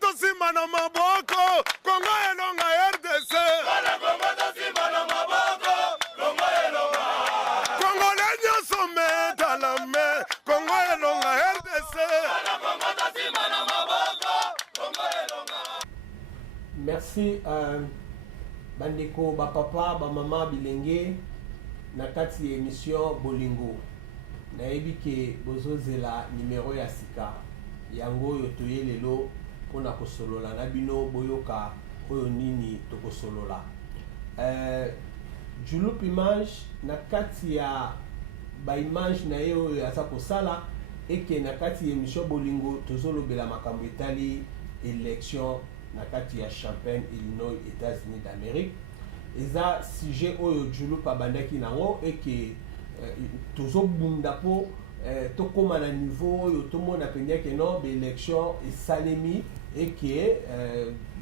tosima na maboko Kongo elonga RDC tosima na maboko Kongo elonga Congolais nyonso metala me Kongo elonga RDC tosima na maboko Kongo elonga. Merci bandeko ba papa ba mama bilenge na kati ya émission Bolingo nayebi ke bozozela numéro ya sika yango oyo toye lelo mpona kosolola na bino boyoka oyo nini tokosolola Julup Image na kati ya ba image na ye oyo aza kosala eke na kati ya émission Bolingo tozolobela makambo etali élection na kati ya Champaign, Illinois, États-Unis d'Amérique. Eza sujet oyo Julup abandaki nango eke tozobunda po tokoma na niveau oyo tomona penyake no be élection esalemi eke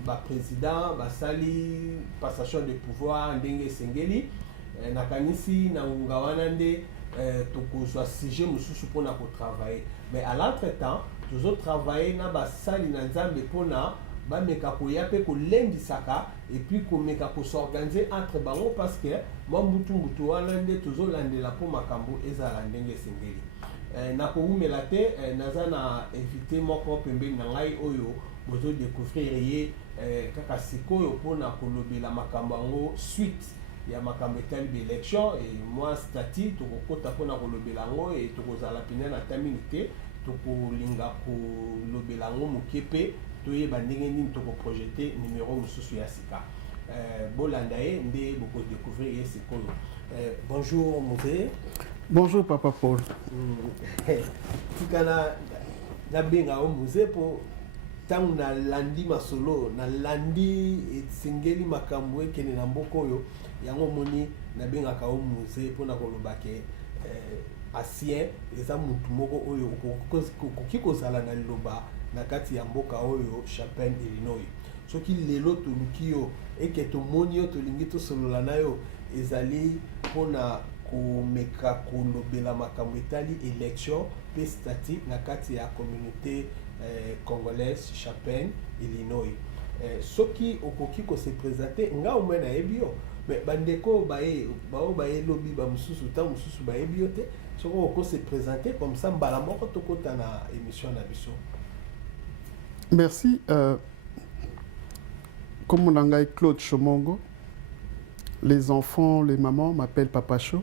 ba président basali passation de pouvoir ndenge sengeli nakanisi na ngunga wana nde tokozwa sujet mosusu mpona kotravailler mais à l'entretemps tozotravailler na basali na nzambe mpona bameka koya pe kolendisaka et puis komeka kosorganiser entre bango parce que mwa mbutu wana nde tozolandela mpo makambo ezala ndenge esengeli nakoumela te naza na invité moko pembeni na ngai oyo bozodécouvrir ye kaka sikoyo mpona kolobela makambo yango suite ya makambo etali baélection et moi stati tokokota mpona kolobela yango e tokozala pene na ta mingi te tokolinga kolobela yango moke mpe toyeba ndenge nini tokoprojete numéro mosusu ya sika bolanda ye nde bokodécouvrir ye sikoyo. Bonjour Mose. Bonjour Papa Paul. Tikana nabenga o Mose po tangu na landi masolo na landi esengeli makambo ekene na mboka oyo yango moni nabengaka o Mose mpona koloba ke asien eza mutu moko oyo okoki kozala na liloba na kati ya mboka oyo Champaign, Illinois. Soki lelo toluki yo eke tomoni yo tolingi tosolola na yo ezali mpona komeka kolobela makambo etali élection pe stati na kati ya communauté congolaise Champaign, Illinois. Soki okoki kose présenter nga omwe na yebi yo mais bandeko baye lobi ba mususu ta mususu bayebi yo te soko oko se présenter comme ça mbala moko tokota na émission na biso. Merci. Comme on a Claude Chomongo, les enfants, les mamans m'appellent Papa Cho.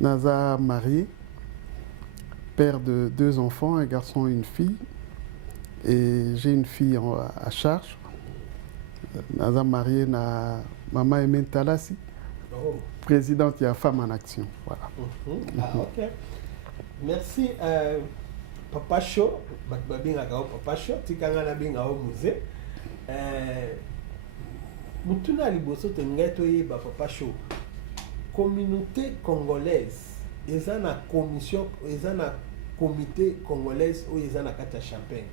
Naza marié, père de 2 enfants, un garçon et une fille. Et j'ai une fille à charge. Naza marié na maman Emen Talasi, présidente de Femmes en Action. Voilà. Ah, ok. Merci. Papa Cho, Papa Cho, tikanga na binga o Mose. Mutuna liboso tengeto yeba Papa Cho. Communauté congolaise, eza na commission, eza na comité congolaise o eza na kata Champaign.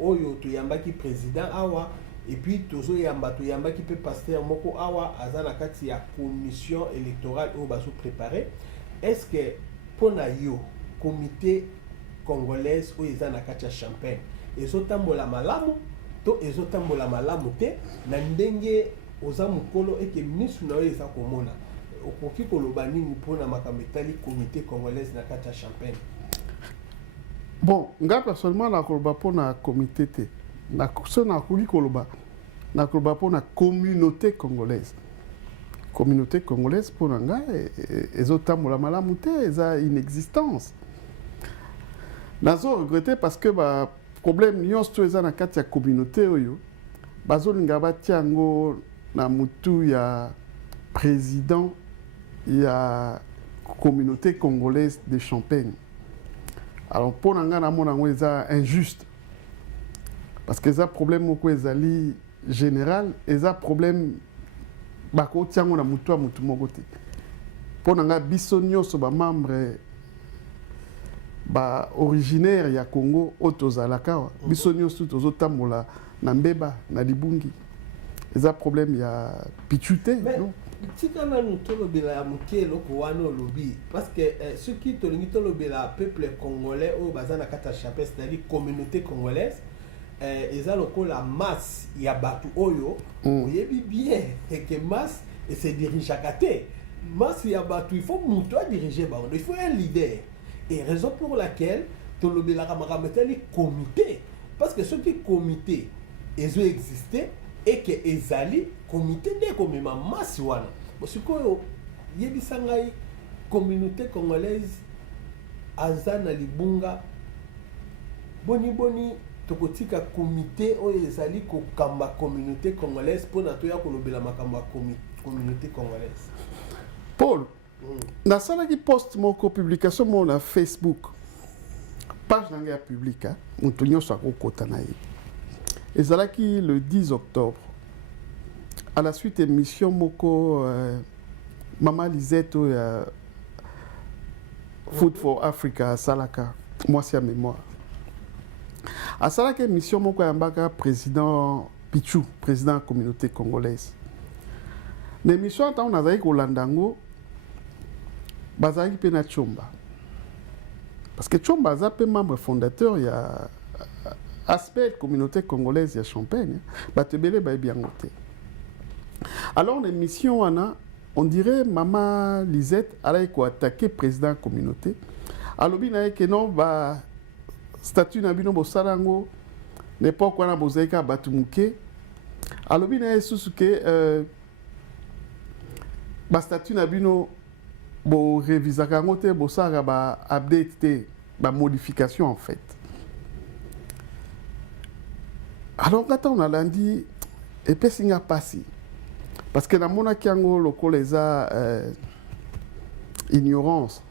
Oyo to yambaki président awa et puis tozo yambaki pe pasteur moko awa aza na kati ya commission électorale o bazo préparer. Est-ce que pona yo comité congolaise ou ils ont na Champaign ezotambola malamu to ezotambola malamu te na ndenge oza mukolo eke misu na eza komona okoki koloba nini mpona makambo etali comité congolaise na kati ya Champaign? Bon, nga personnellement na koloba pona comité te na so na koki koloba na koloba pona communauté congolaise pona nga ezotambola malamu te eza inexistence. Nazo regretter parce que ba problème nyonso to eza na kati ya communauté oyo bazolinga batia yango na mutu ya président ya communauté congolaise de Champaign. Alors pour nga na mona ngo eza injuste parce que eza problème moko ezali général eza problème bako tiango na mutu moko te. Pour nga biso nyonso ba membre ba originaire ya Congo otozalaka biso nyonso tozotambola na mbeba na libungi eza problème ya pichute non tika na tolobela ya muke loko wana olobi parce que ceux qui tolingi tolobela peuple congolais o bazana kata Champaign c'est-à-dire communauté congolaise eza lokola masse ya batu oyo oyebi bien que masse et se dirige à te masse ya batu il faut mutu a diriger bango il faut un leader et raison pour laquelle tolobelaka makambo etali comité parce que soki comité ezo exister et que ezali comité nde komema masse wana bosikoyo yebisa ngai communauté congolaise aza na libunga boni tokotika comité oyo ezali kokamba communauté congolaise mpona toya kolobela makambo ya communauté congolaise. Paul, nasalaki post moko publication moko na Facebook page nanga ya publique moto nyonso akokota na ye ezalaki le 10 octobre à la suite émission moko Mama Lisette ya Food for Africa asalaka mwasi ya mémoire asalaki émission moko yambaka président Pichu président ya communauté congolaise na émission ntango nazalaki kolanda yango bazalaki mpe na Tshomba parce que Tshomba aza mpe membre fondateur ya aspect communauté congolaise ya Champagne bato ebele bayebi yango te. Alors l'émission wana on dirait Mama Lisette allait attaquer président communauté alobi na ye ke non ba statut na bino bosala yango n'époque wana bozalika bato muke alobi na ye susu ke ba statut na bino bo révisaka yango te bosala ba update te ba modification en fait. Alors quand on a lundi et puis singa passé parce que dans mon akiango lokola eza ignorance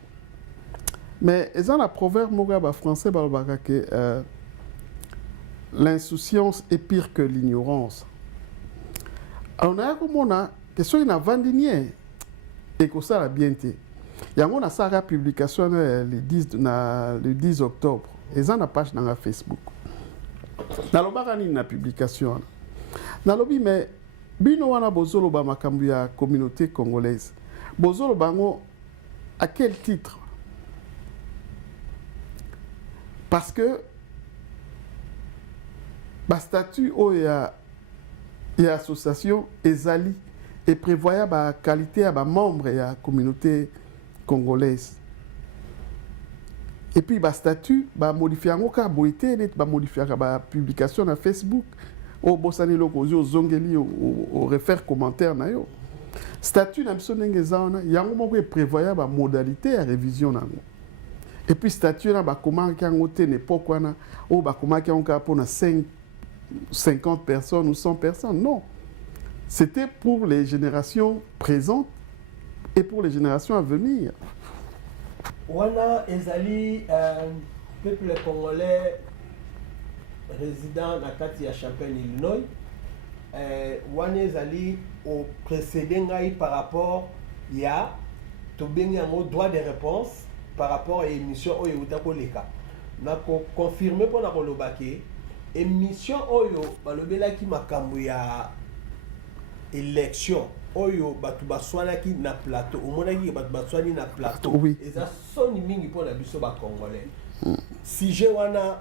mais eza na proverbe moko ba français balobaka que l'insouciance est pire que l'ignorance. Alors na komona que so ina vandinier et que ça la bien te yango na sara publication le 10 octobre eza na page na Facebook nalobaka nini na publication nalobi mais bino wana bozoloba makambo ya communauté congolaise bozoloba ngo à quel titre? Parce que ba statut o ya association ezali et prévoya ba qualité ya ba membre ya communauté congolaise. Et puis ba statut ba modifier ngo ka boité net ba modifier ba publication na Facebook o bosani lokozi o zongeli o refaire commentaire na yo. Statut na biso ndenge ezana yango moko e prévoya ba modalité ya révision nango. Et puis statut na ba comment kango te n'époque wana o ba comment kango ka pona 50 personnes ou 100 personnes non. C'était pour les générations présentes et pour les générations à venir. Wana ezali peuple congolais résident na kati ya Champagne Illinois wana ezali au précédé ngai par rapport ya tobengi yango droit de réponse par rapport à émission oyo utako leka na ko confirmer pona koloba ke émission oyo balobelaki makambo ya élection oyo batu baswanaki na plateau omonaki batu baswani na plateau oui. Eza soni mingi pona biso ba congolais sujet wana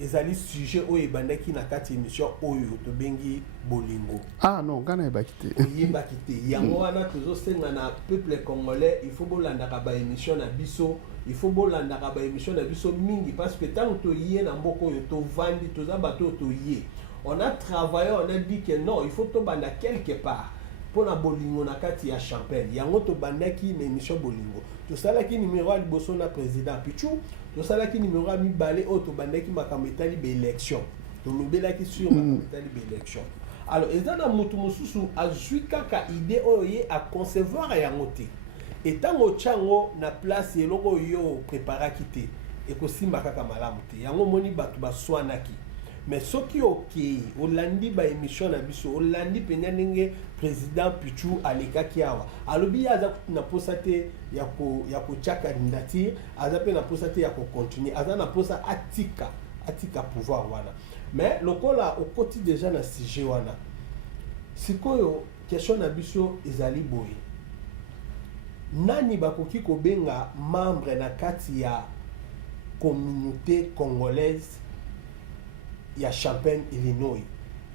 ezali sujet oyo ebandaki na kati émission oyo tobengi bolingo non ngana ebakite yebakite yango wana tozosenga na peuple congolais il faut bolandaka ba émission na biso il faut bolandaka ba émission na biso mingi parce que tant to yé na mboko oyo to vandi toza bato to yé on a travaillé on a dit que non il faut to banda quelque part pour la bolingo na kati ya Champagne yango to bandaki na émission bolingo to salaki numéro ya liboso na président Pichu to salaki numéro ya mibale o to bandaki makambo etali be élection to lobelaki sur makambo etali be élection. Alors ezana mutu mususu azwi kaka idée oyo ye a concevoir yango te etango chango na place eloko yo préparaki te ekosimba kaka malamu te yango moni batu baswanaki mais soki oki olandi ba émission na biso olandi penya ndenge président Pichu alekaki awa alobi aza na posa te ya ko chaka candidature aza pe na posa te ya ko continuer aza na posa atika pouvoir wana mais lokola okoti déjà na sujet wana sikoyo question na biso ezali boye nani bakoki kobenga membre na kati ya communauté congolaise ya Champaign Illinois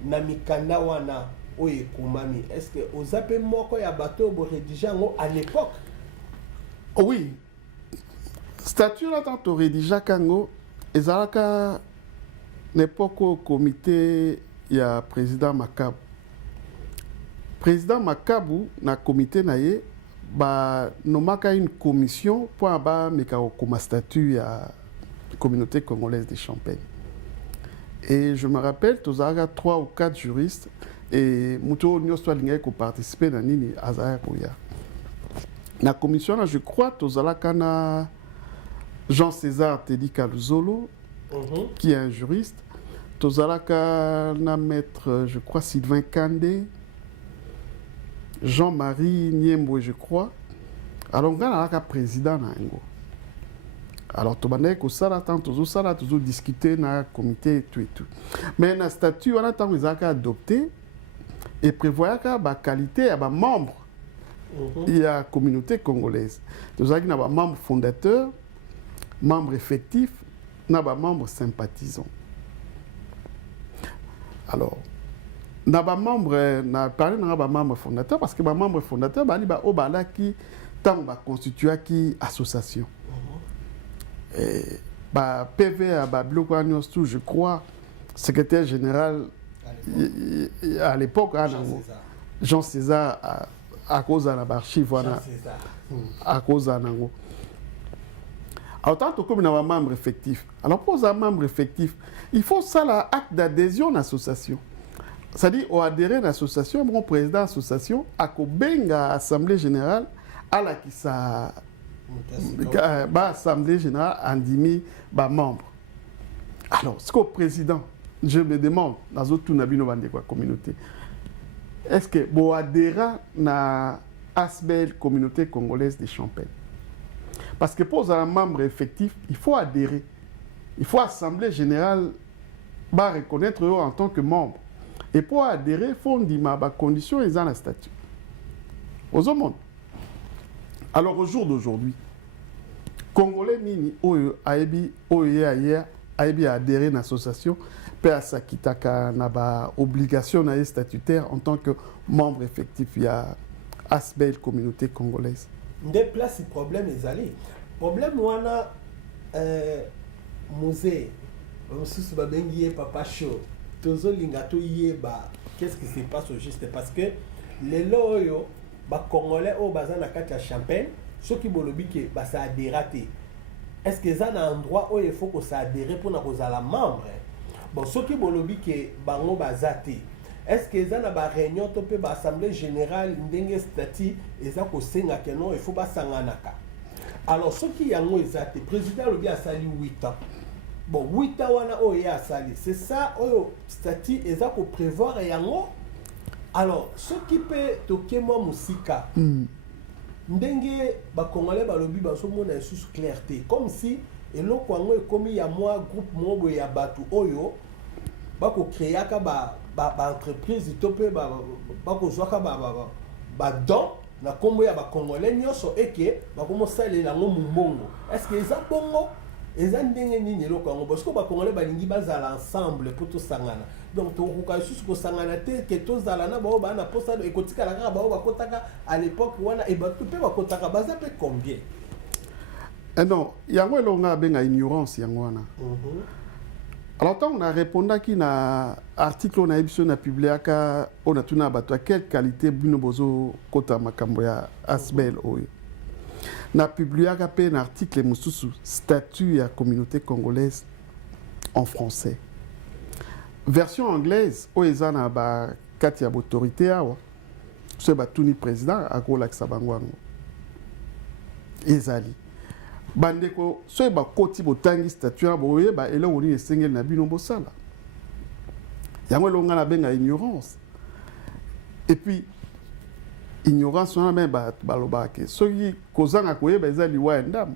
na mikanda wana oyo ekomami est-ce que oza mpe moko ya bato bo rédige yango à l'époque? Oui, statut là tant to rédige kango ezalaka l'époque au comité ya président Makabu. Président Makabu na comité na ye ba nomaka une commission pour ba meka comme statut ya communauté congolaise de Champagne. Et je me rappelle, tu as 3 ou 4 juristes et Mouto Nyoswa Lingay qui participer dans Nini Azaya Kouya. La commission, là, je crois, tu as Jean-César Tedi Kaluzolo, qui est un juriste. Tu as maître, je crois, Sylvain Kandé, Jean-Marie Niembo, je crois. Alors, on a un président. Alors, tu as toujours discuté dans le comité et tout et tout. Mais dans le statut, on a adopté et prévoit que la qualité est membre de la communauté congolaise. Tu as des membres fondateurs, membres effectifs, des membres sympathisants. Alors, na ba membre na parler na ba membre fondateur parce que ba membre fondateur ba li ba obala ki tant ba constituer ki association. Et ba PV ba bloc tout je crois secrétaire général à l'époque Jean César à cause de l'archive voilà à cause nango. Alors tant que comme un membre effectif. Alors pour un membre effectif, il faut ça l'acte d'adhésion à l'association. C'est-à-dire, on adhère à l'association, mon président de l'association, à la Assemblée générale, à la qui ça. Assemblée générale, en 10 000 membres. Alors, ce qu'au président, je me demande, dans toute la communauté, est-ce que vous adhérez à la ASBEL, communauté congolaise de Champagne? Parce que pour un membre effectif, il faut adhérer. Il faut l'Assemblée générale reconnaître en tant que membre. Et pour adhérer, il faut dire que les conditions sont dans la statut. Aux monde. Alors, au jour d'aujourd'hui, Congolais Nini, Aebi adhéré à l'association, PASA qui a une obligation statutaire en tant que membre effectif. Il y a ASBEL, communauté congolaise. Des places, le problème est allé. Le problème, on a musée, Papa Show. Qu'est-ce qui se passe au juste? Parce que les loyaux, les Congolais, au bazar na kati ya Champagne, ceux qui bolobi que ça a dératé. Est-ce que ça a un endroit où il faut que ça adhère pour nous la membre? Bon, ceux qui bolobi que bango bazate. Est-ce que ça a une réunion topé ba assemblée générale ndenge statut et ça ko senga que non il faut ba sanganaka. Alors ceux qui yango ezate président lobi a sali 8 ans. Bon, 8 ans wana oye asali. C'est ça oyo statut eza ko prévoir yango. Alors, ce qui peut toquer moi musika. Ndenge ba congolais ba lobi ba so mona sous clarté comme si eloko yango ekomi ya moi groupe mobo ya batu oyo ba ko créer ka ba entreprise topé ba ko zwaka ba don na kombo ya ba congolais nyoso eke ba komo salela ngo mumbongo. Est-ce que eza bongo? Eza ndenge nini eloko yango parce que ba congolais balingi bazala ensemble pour tout sangana. Donc to ko susu ko sangana te ke to zala na ba ba na posa ekotika la ba ba kotaka à l'époque wana e ba tout pe ba kotaka baza pe combien? Non, yango elonga benga ignorance yango wana. Alors tant on a répondu qui na article on a émission na publié ka on a tuna bato quelle qualité bino bozo kota makambo ya ASBEL oyo. Na publié un article mususu statut ya communauté congolaise en français. Version anglaise oeza na ba kati ya autorité awa. Ce batuni président akola kisabangwango. Ezali. Bandeko so ba koti botangi statut ya boye ba elo woni esengel na bino bosala. Yango longa na benga ignorance. Et puis ignorance on a même balobake soki kozanga koyeba eza liwa ndambo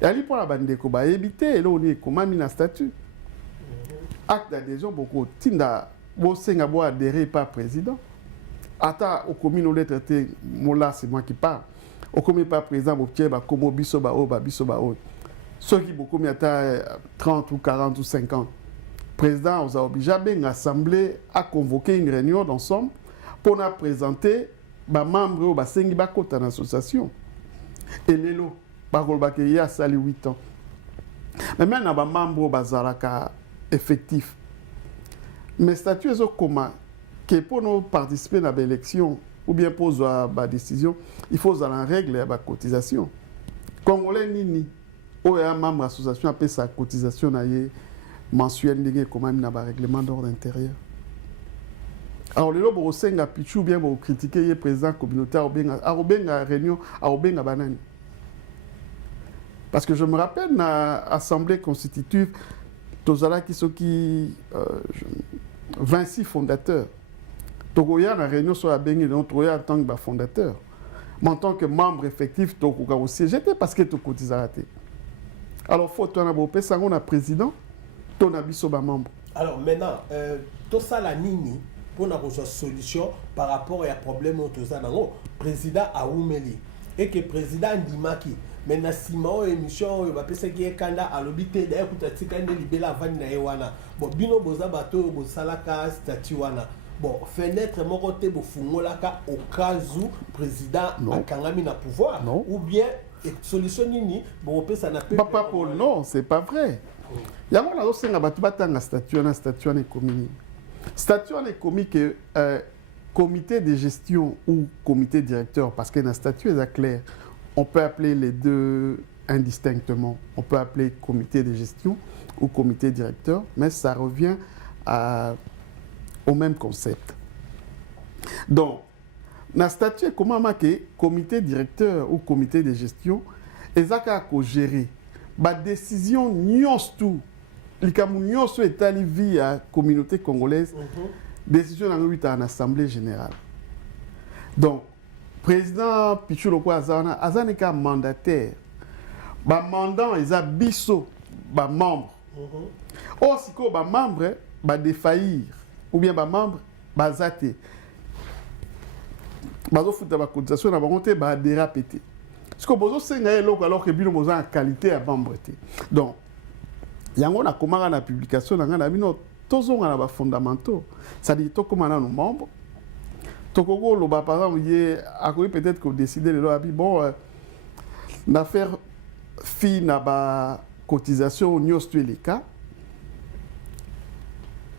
yali pour la bandeko ba éviter elo ni komami na statut acte d'adhésion beaucoup tinda bo senga bo adhérer par président ata au commune lettre te mola c'est moi qui parle au commune par président bo tieba komo biso ba o ba biso ba o soki beaucoup mi ata 30 ou 40 ou 50 président a obligé à assemblée à convoquer une réunion d'ensemble pour nous présenter les membres de l'association. Et les lots, il y a 8 ans. Mais maintenant, les membres sont effectifs. Mais statut est comment que pour nous participer à l'élection ou bien pour la décision, il faut en règle la cotisation. Congolais nini, ou un membre de l'association appelle sa cotisation mensuelle comme un règlement d'ordre intérieur. Alors, les gens qui ont pichu bien critiquer le président communautaire, à réunion, à banane. Parce que je me rappelle, dans l'Assemblée constitutive, Tozala qui sont 26 fondateurs. Togoya, la réunion sur la Bengi, en tant que fondateur. Mais en tant que membre effectif, Togoya aussi, j'étais parce que tu cotises. Alors, il faut que tu aies un président, tu as un membre. Alors, maintenant, tout ça, la nini, pour une solution par rapport à problème au président Aoumeli et que président Ndimaki maintenant Simon émission va penser que kanda à l'obité d'ailleurs pour tika ne libéla vani na ewana bon bino boza bato bo salaka statut wana bon fenêtre mon côté bo fungolaka au cas où président akangami na pouvoir ou bien solution nini bon pesa na pe papa Paul non c'est pas vrai yango na osenga bato batanga statut na commis. Statut est commis que comité de gestion ou comité directeur, parce que dans le statut est clair, on peut appeler les deux indistinctement. On peut appeler comité de gestion ou comité directeur, mais ça revient au même concept. Donc, dans le statut, comment marqué comité directeur ou comité de gestion, et ça a gérer la décision nuance tout. Les Camerounais sont étalés via la communauté congolaise, décision en assemblée générale. Donc, président Pichou Loko Azana, Azana est un mandataire. Le mandat est un bisso, un membre. Or, si un membre va défaillir, ou bien un membre va zater, va faire la cotisation, va déraper. Ce que vous avez alors que vous avez une qualité à membre. Donc, yango na komanga na publication na ngana bino tozonga na ba fondamentaux ça dit to komana nos membres to koko lo ba par exemple yé akoyi peut-être que décider le abi bon l'affaire fi na ba cotisation nyos tuelika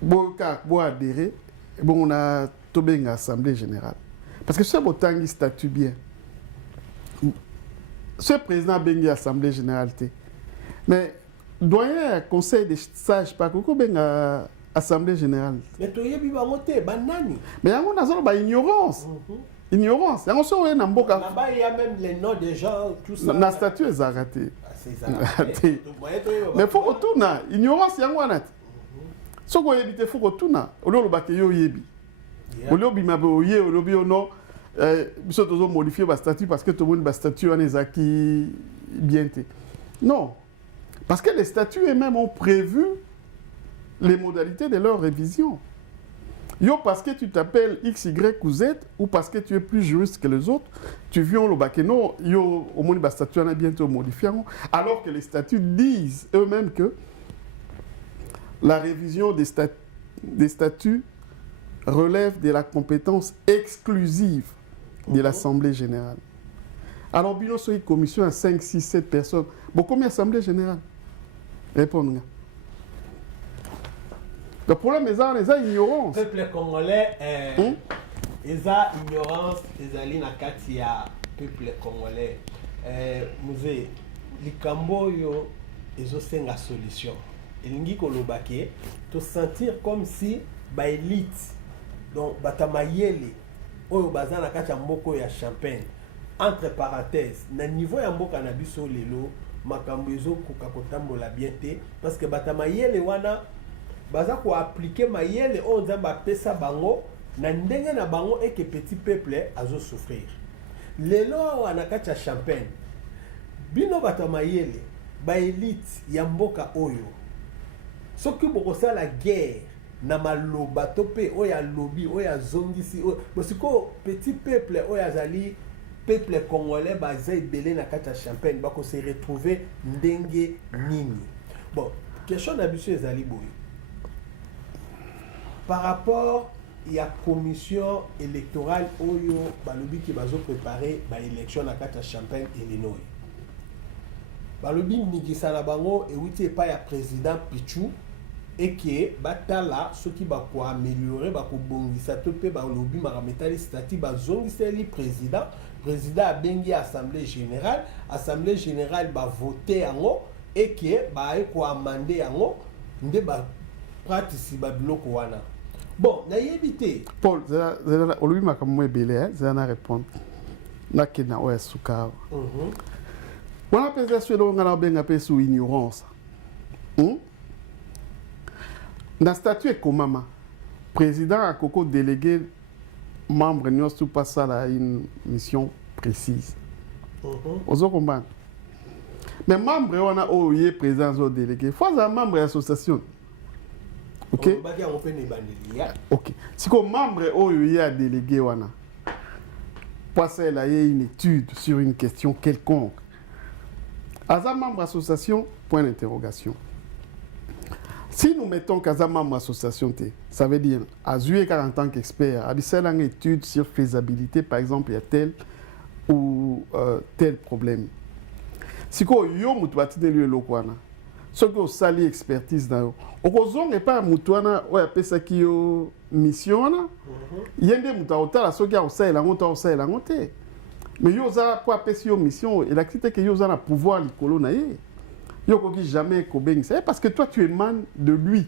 bo adhérer bon on a to benga assemblée générale parce que ce botangi statut bien ce président bengi assemblée générale mais doyen conseil des sages pas beaucoup ben assemblée générale mais tu y a voté banani mais on a zone ignorance ignorance on se voit na mboka là-bas il y a même les noms des gens tout ça na statut est raté mais faut retourner ignorance yango wana ce qu'on évite faut retourner au lieu ba ke yo yebi au lieu bi mabe oye au lieu bi ono biso tozo modifier ba statut parce que tout le monde ba statut on les acquis bien non. Parce que les statuts eux-mêmes ont prévu les modalités de leur révision. Yo, parce que tu t'appelles X, Y ou Z, ou parce que tu es plus juriste que les autres, tu viens le bakeno, yo, au moins, le statut en a bientôt modifié, alors que les statuts disent eux-mêmes que la révision des statuts relève de la compétence exclusive de l'Assemblée générale. Alors, il y a une commission à 5, 6, 7 personnes. Bon, combien d'Assemblée générale? Répondez. Le problème est l'ignorance. Le peuple congolais, ils ont ignorance, ils ont l'inacatia, peuple congolais. Musée, les Camboyo, ils ont une solution. Ils ont sentir comme si, bah, élite, donc, batamayele, oyo bazana kacha mboko ya champagne. Entre parenthèses, na niveau ya mboka na biso lelo makambo ezokoka kotambola bien te parce que batamayele wana baza ko appliquer mayele o nzamba pesa bango na ndenge na bango et que petit peuple azo souffrir lelo wana kacha champagne bino batamayele ba élite ya mboka oyo soki bokosa la guerre na maloba to pe oya lobby oya zongisi bosiko petit peuple oya zali peuple congolais basé belé na kata champagne bako se retrouver ndenge nini bon question na biso ezali boye par rapport ya commission électorale oyo balobi ki bazo préparer ba élection na kati ya Champagne Illinois. Balobi mikisa na bango ewuti epai ya président Pichu et que batala ceux qui va quoi améliorer va kobongisa to pe balobi marametali statut bazongiseli président a bengi assemblée générale va voter yango et que ba ko amender yango nde ba pratique ba biloko wana. Bon, na yebité Paul, olobi makambo ebele zana répondre na kena oya suka. Wana pesa swelo ngana benga pe sous ignorance. Na statut ekomama président a koko délégué membre nyonso passe à une mission précise. Ozo comprendre. Mais membre wana oye président zo délégué, faut un membre d'association. OK? OK. Si comme membre oye a délégué wana passe à une étude sur une question quelconque. Aza membre d'association, point d'interrogation. Si nous mettons qu'Aza membre d'association, ça veut dire, Azué en tant qu'expert, a une étude sur faisabilité, par exemple, il y a tel ou tel problème. Si vous avez une lokwana, ce que vous avez expertise dans vous n'avez pas mutwana ou appelle ça qui mission, il y a des mutawota la soga au sein la monta au sein la montée. Mais vous avez pas appelé ça mission et l'activité que vous avez pouvoir les colonner. Yoko qui jamais Kobeng, c'est parce que toi tu émanes de lui.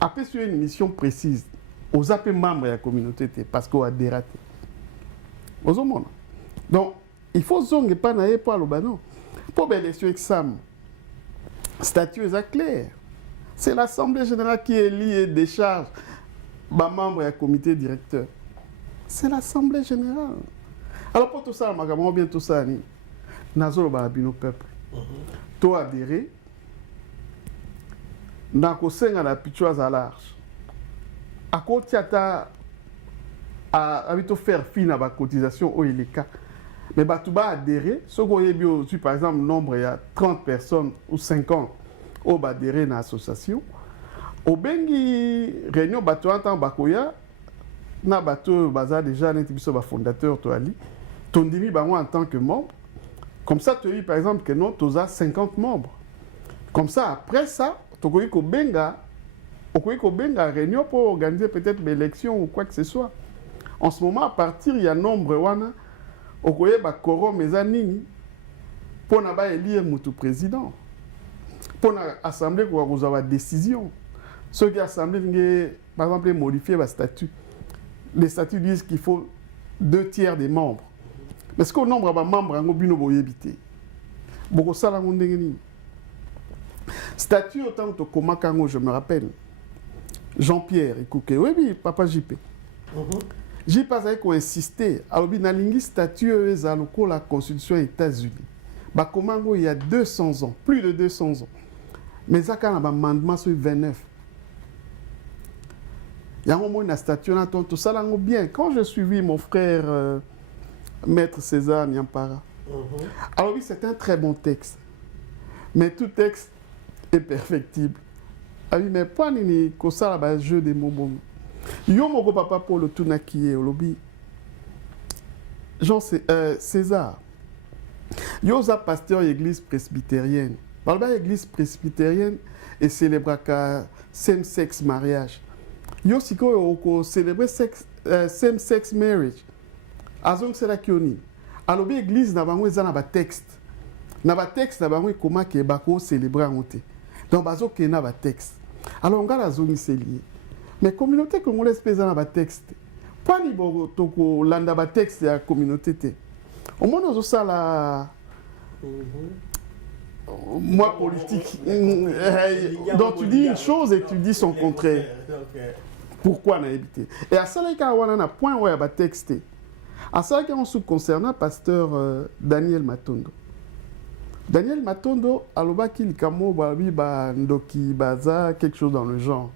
Après sur une mission précise, aux appels membres de la communauté parce qu'on a dératé. Aux hommes. Donc il faut zonger pas naé pour le banon. Pour l'élection examen, statut est clair. C'est l'assemblée générale qui élit et décharge les membres du comité directeur. C'est l'assemblée générale. Alors pour tout ça, on bien tout ça, nazolo balabino peuple. To adhérer na kosenga na pichoise à large akoti ata habito faire fi na ba cotisation au eleka mais batu ba adhérer ce ko yebi aussi par exemple nombre il y a 30 personnes ou 50 au ba adhérer na association au bengi réunion batu anta bakoya na batu baza déjà neti biso ba fondateur to ali tondimi bango en tant que membre. Comme ça, tu dis par exemple que non, tu as 50 membres. Comme ça, après ça, tu as une réunion pour organiser peut-être une élection ou quoi que ce soit. En ce moment, à partir, il y a un nombre, tu as quorum pour élire le président. Pour l'Assemblée, pour avoir une décision. Ceux qui l'Assemblée, par exemple, modifier le statut. Les statuts disent qu'il faut 2/3 des membres. Mais ce que le nombre de membres en Obino Boyébité, beaucoup ça la statut autant que Komakango, je me rappelle. Jean-Pierre Ekouké, oui, papa JP. J'ai pas avec insister. Alors, il y a un statut à la Constitution des États-Unis. Komango, il y a 200 ans, plus de 200 ans. Mais ça, quand on a un amendement sur 29. Il y a un moment, un statut, tout ça là bien. Quand je suivis mon frère. Maître César Nyampara. Alors oui, c'est un très bon texte. Mais tout texte est perfectible. Ah oui, mais pas ni kosa la jeu des mots bon. Yo moko papa pour le tunakié au lobby. Jean César. Yo za pasteur église presbytérienne. Par l'église presbytérienne et célèbre ka same sex mariage. Yo siko ko célébrer same sex marriage. Azong c'est la kioni. Alors l'église n'a pas un texte. N'a pas texte n'a pas comment que bako célébrer en monté. Donc bazo que n'a pas texte. Alors on garde la zone c'est lié. Mais communauté congolaise pesa n'a pas texte. Pas ni bo toko landa ba texte la communauté té. Au moins on ça la moi politique. Donc tu dis une chose et tu dis son contraire. Pourquoi n'a évité? Et à ça là quand on a point où il y a ba texte. À ça, on se concernant pasteur Daniel Matondo. Daniel Matondo, aloba qu'il kamo babi ba ndoki baza quelque chose dans le genre.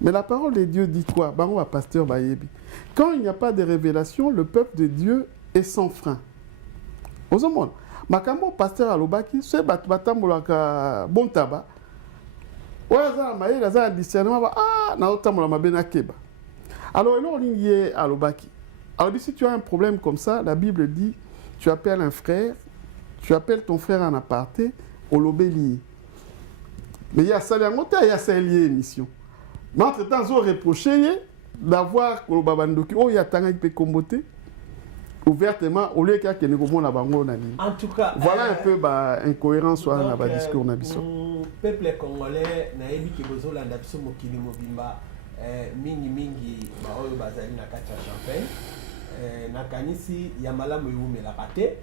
Mais la parole de Dieu dit quoi? Bango a pasteur bayebi. Quand il n'y a pas de révélation, le peuple de Dieu est sans frein. Aux hommes, makambo pasteur aloba qui se bat batambolaka bon tabac. Ouais, ça, mais ça, discernement, ah, na otambola mabena keba. Alors, là, on y est à l'obaki. Alors, si tu as un problème comme ça, la Bible dit, tu appelles un frère, tu appelles ton frère en aparté, au lobélier. Mais il y a ça, il y a ça lié émission. Mais entre-temps, ils ont reproché d'avoir le babandoki, oh, il y a tant de comboté, ouvertement, au lieu qu'il y a quelqu'un qui a En tout cas, voilà un peu incohérence sur le discours. Peuple congolais, naebi ki bozolanda biso mokili mobimba mingi baoyo bazali na kati ya Champagne nakanisi ya malamu ewumelaka te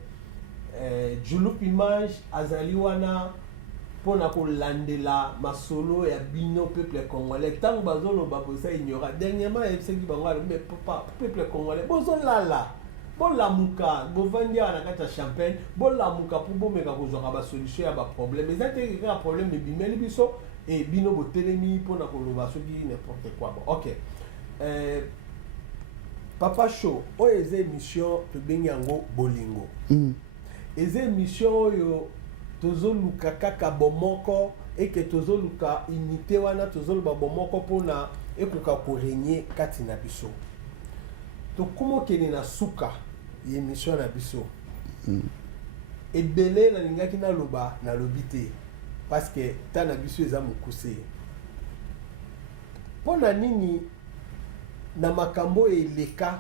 Julup Image azali wana mpona kolandela masolo ya bino peuple congolais ntango bazoloba boza ignora dernièrement yebisaki bango mais peuple congolais bozolala bolamuka bovandi awa na kati ya Champagne bolamuka mpo bomeka kozwaka basolution ya baproblème eza te kaka problème ebimeli biso e bino botelemi mpona koloba soki n'importe quoi bon ok Papa Show oyo eza émission tobengi yango bolingo eza émission oyo tozoluka kaka bomoko eke tozoluka unité wana tozoloba bomoko mpona ekoka korenye kati na biso tokomokende na suka ya émission na biso ebele nalingaki naloba nalobi te parce que ta na biso eza mokuse mpona nini na makambo eleka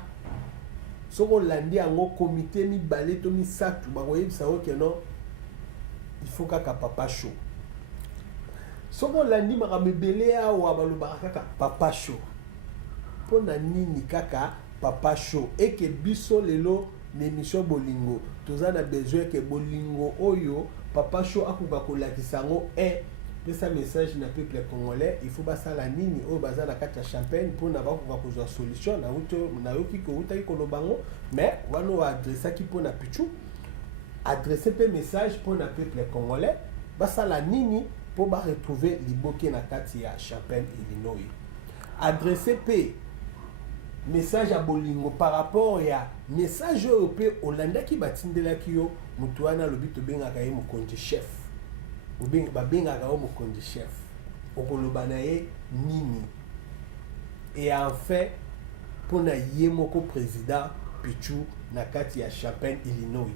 soko olandi yango komite mibale to misato bakoyebisa oke no il faut kaka Papa Show soko olandi makambo ebele awa balobaka kaka Papa Show mpona nini kaka Papa Show eke biso lelo na émission bolingo toza na besoin ke bolingo oyo Papa Show akoka kolakisa yango pesa message na peuple congolais il faut basala nini oyo baza na kati ya Champagne mpona bakoka kozwa solution nayoki koutaki kolobango mais wana oadressaki mpona Pichu adresse mpe message mpona peuple congolais basala nini mpo baretrouve liboke na kati ya Champagne Illinois adresse mpe message à bolingo par rapport ya message oyo mpe olandaki batindelaki yo moto wana alobi tobengaka ye mokonzi chef babengaka yo mokonzi chef okoloba na ye nini et enfin mpona ye moko président Pichu na kati ya Champagne Illinois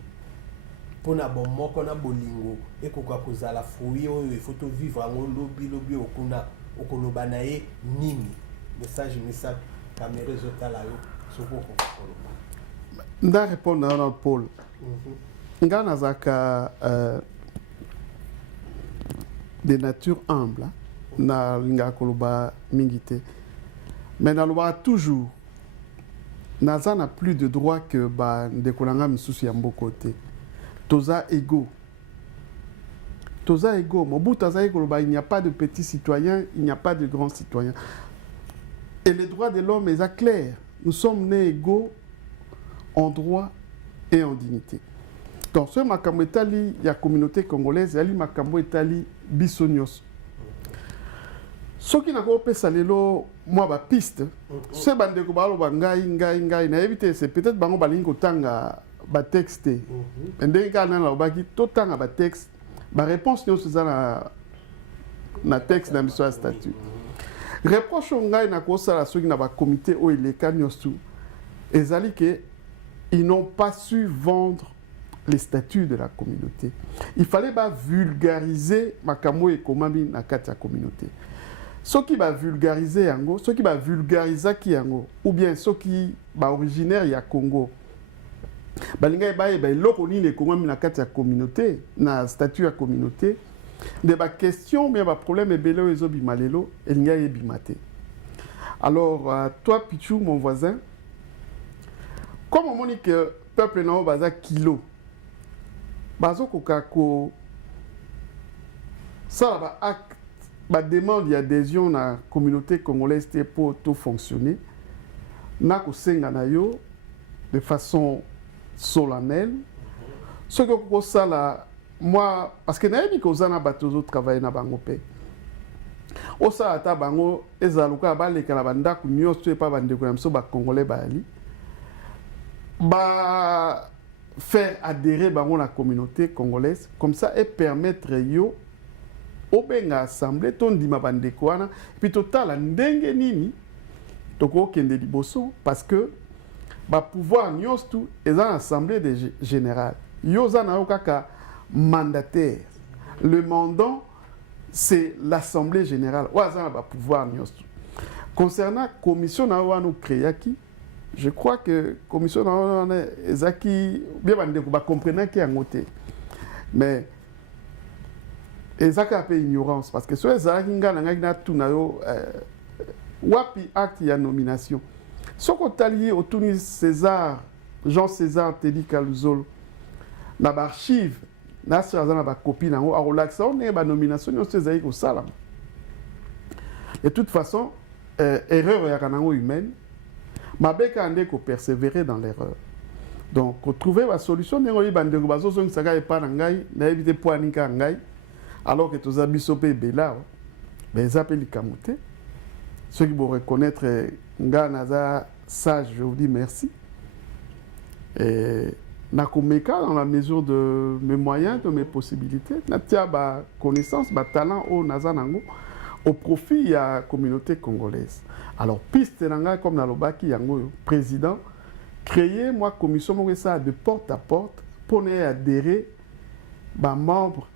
mpona bomoko na bolingo ekoka kozala fruit oyo il faut to vivre yango lobi okuna okoloba na ye nini message misato caméra ezotala yo soko okokoloba nda répondre na Paul nga nazaka de nature humble na linga koloba mingi te mais nalobaka toujours naza na plus de droit que bandeko nanga misusu ya mboko te toza égaux Mobutu azali koloba il n'y a pas de petits citoyens il n'y a pas de grands citoyens et les droits de l'homme est clair nous sommes nés égaux en droit et en dignité donc ce makambo etali ya communauté congolaise yali makambo etali biso nyonso soki nakopesa lelo mwa bapiste se bandeko baloba ngai nayebi te c'est peut-être bango balingi kotanga batexte ndenge kaka nani alobaki totanga batexte baréponse nyonso eza na texte na biso ya statut reproche oyo ngai nakosala soki na bakomité oyo eleka nyonso ezali ke ils n'ont pas su vendre les statuts de la communauté. Il fallait vulgariser makambo ekomami na kati ya communauté. Soki vulgariser yango, soki vulgarisaki yango ou bien soki originaire ya Congo. Balinga ba eloko nini ekomami na kati ya communauté, na statut ya communauté. De question mais problème ebele oyo ezobima lelo elinga yebima te. Alors toi Pichu mon voisin, comme on dit que peuple na baza kilo bazo kokako ça ba acte ba demande d'adhésion na communauté congolaise pour tout fonctionner na ko senga na yo de façon solennelle ce que ko sala moi parce que na ko zana batozo travailler na bango pe o sa ata bango ezaluka ba leka na banda ku nyoso e pa bande ko namso ba congolais ba ali ba faire adhérer bango la communauté congolaise comme ça et permettre yo obenga assemblée tondima bandeko wana puis totala ndenge nini tokokende liboso parce que pouvoir nyonso tu eza na assemblée de générale yo oza na yo kaka mandataire le mandant c'est l'assemblée générale oyo aza na pouvoir nyonso tu concernant commission na yo wana okreaki je crois que commission na yo wana ezaki bien bandeko bakomprenaki yango te mais ezaka pe ignorance parce que so ezalaki nga na ngai natuna yo wapi acte ya nomination soko otali otuni César Jean César Tedi Kaluzolo na baarchive nasi aza na bakopie nango akolakisa o ndenge banomination nyonso ezalaki kosalama de toute façon erreur oyaka nango humaine mabeka nde kopersévérer dans l'erreur donc kotrouve basolution ndenge oyebi bandeko bazozongisaka epa na ngai nayebi te po aninga ngai alors que toza biso mpe ebele awa eza mpe likambo te ceux qui vont reconnaître nga naza sage je vous dis merci et nakomeka dans la mesure de mes moyens de mes possibilités natia connaissance talent oyo naza nango au profit ya communauté congolaise alors piste na ngai comme nalobaki yango yo président créer moi commission moko ça de porte à porte pour ne adhérer membre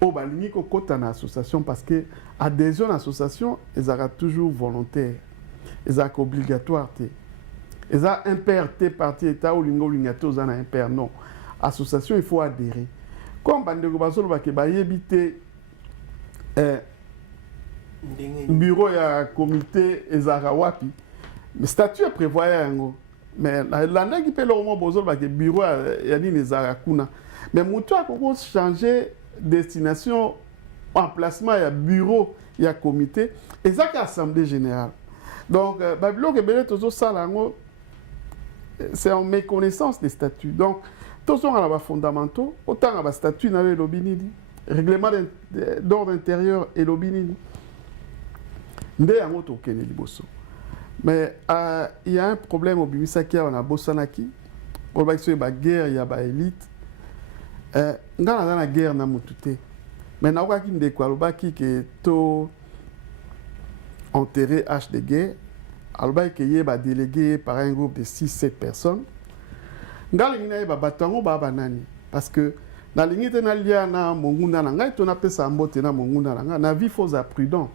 au balingi kokota na association parce que adhésion à association ezaka toujours volontaire ezaka obligatoire te eza impair te parti état ou lingo lingate ozana impair non association il faut adhérer comme bandeko bazolo ba ke bayebi te bureau ya comité ezaka wapi mais statut prévoit yango mais la ndaki pe lo mo bozolo ba ke bureau ya nini ezaka kuna mais mutu akoko changer destination emplacement ya bureau ya comité ezaka assemblée générale donc babilo ke bele tozo sala ngo c'est en méconnaissance des statuts donc tozo ngala ba fondamentaux autant ba statut na lobi nini règlement d'ordre intérieur et lobi nini nde yango to kene liboso mais il y a un problème au bimisaki on a bosanaki on va essayer ba guerre ya ba élite nga naza na guerre na mutu te mais naokaki ndeko alobaki ke to enterré H de guerre alobaki ke ye délégué par un groupe de 6-7 personnes nga lingi na ye bato yango banani parce que nalingi te nalia na mongunda na ngai to napesa mbote na mongunda na ngai na vie faut être prudent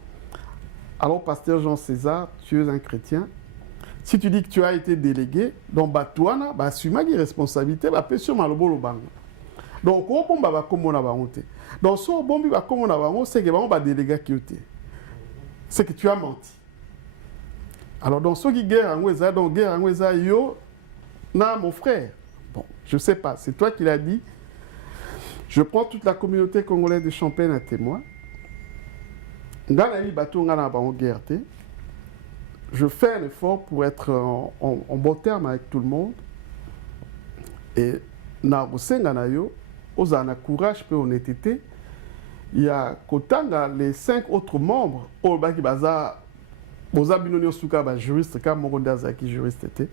alors pasteur Jean César tu es un chrétien si tu dis que tu as été délégué donc bato wana basumaki responsabilité bapesi malobolo bango donc au bomba ba komona bango te donc so bombi ba komona bango c'est que bango ba délégué qui c'est que tu as menti alors donc ceux qui guerre en eza donc guerre en eza yo na mon frère bon je sais pas c'est toi qui l'as dit je prends toute la communauté congolaise de Champagne à témoin dans la bateau ngana bango guerre te je fais un effort pour être en bon terme avec tout le monde et na bosenga na yo ozana courage pe honnêteté il y a kotanga les 5 autres membres au baki baza boza binoni osuka ba juriste ka mokonda za ki juriste te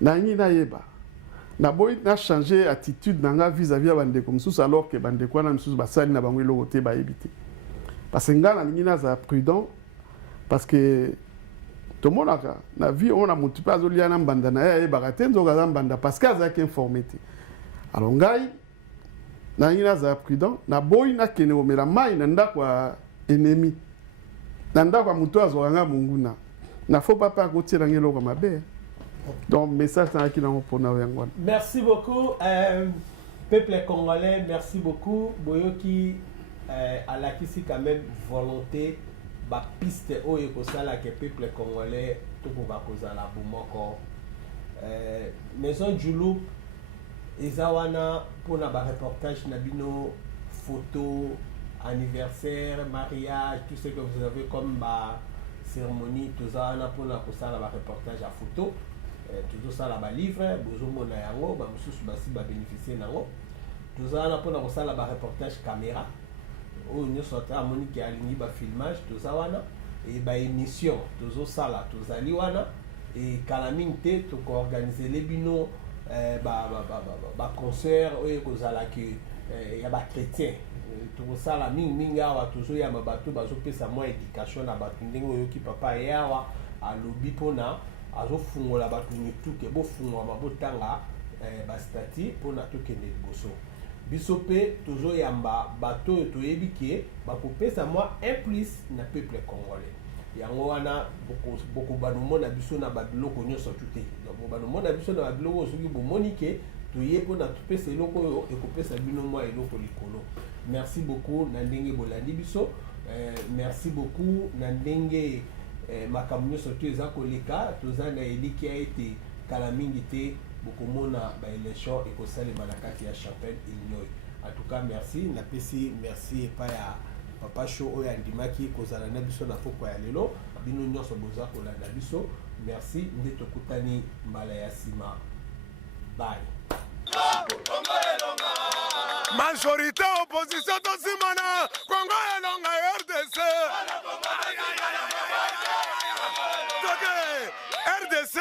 na ngi na yeba na boy na changer attitude nanga vis-à-vis bande comme ça alors que bande kwa na msusu basali na bango eloko te ba ebité parce que ngana ngi na za prudent parce que to monaka na vie on a mutu pas olia na mbanda na ye ba katenzo ga mbanda parce que za ki informé te alors ngai na ngina za prudent na boy na kene omela mai na ndako ennemi na ndako mutu azoranga munguna na faut pas pas côté na ngelo comme mabe donc message na ki na pona yangwana. Merci beaucoup peuple congolais, merci beaucoup boyoki à la kisi quand même volonté ba piste oyo ko sala ke peuple congolais to ko ba kozala bomoko maison Djulu Ezawana pour na reportage nabino photo anniversaire mariage tout ce que vous avez comme cérémonie tout ça pour na kosala reportage à photo tout ça la livre bozo mona yango ba mususu basi ba bénéficier nango tout ça pour na kosala reportage caméra o nyoso ta monique alingi ba filmage tout ça wana et ba émission tout ça là tout ça liwana et calamité to organiser les bino concert oyo kozala ki ya bachrétien tokosala mingimingi awa tozoyamba bato bazopesa mwa éducation na bato ndenge oyoki papa ye awa alobi mpona azofungola bato mituke bofungwama botanga bastati mpona tokende liboso biso mpe tozoyamba bato oyo toyebi ke bakopesa mwa implice na peuple congolais yango wana bokobanomona biso na babiloko nyonso tu te bokobanomona biso na babiloko oyo soki bomoni ke toye mpona topesa eloko oyo ekopesa bino mwa eloko likolo. Merci beaucoup na ndenge bolandi biso, merci beaucoup na ndenge makambo nyonso tu eza koleka toza na eliki ya ete kala mingi te bokomona baélection ekosalema na kati ya chapelle Illinois. En tout cas merci, napesi merci epai ya papa show oyo andimaki kozala na biso na pokwa ya lelo bino nyonso boza kolanda biso. Merci nde tokutani mbala ya nsima. Bye. Majorité opposition tosimana Congo elonga RDC RDC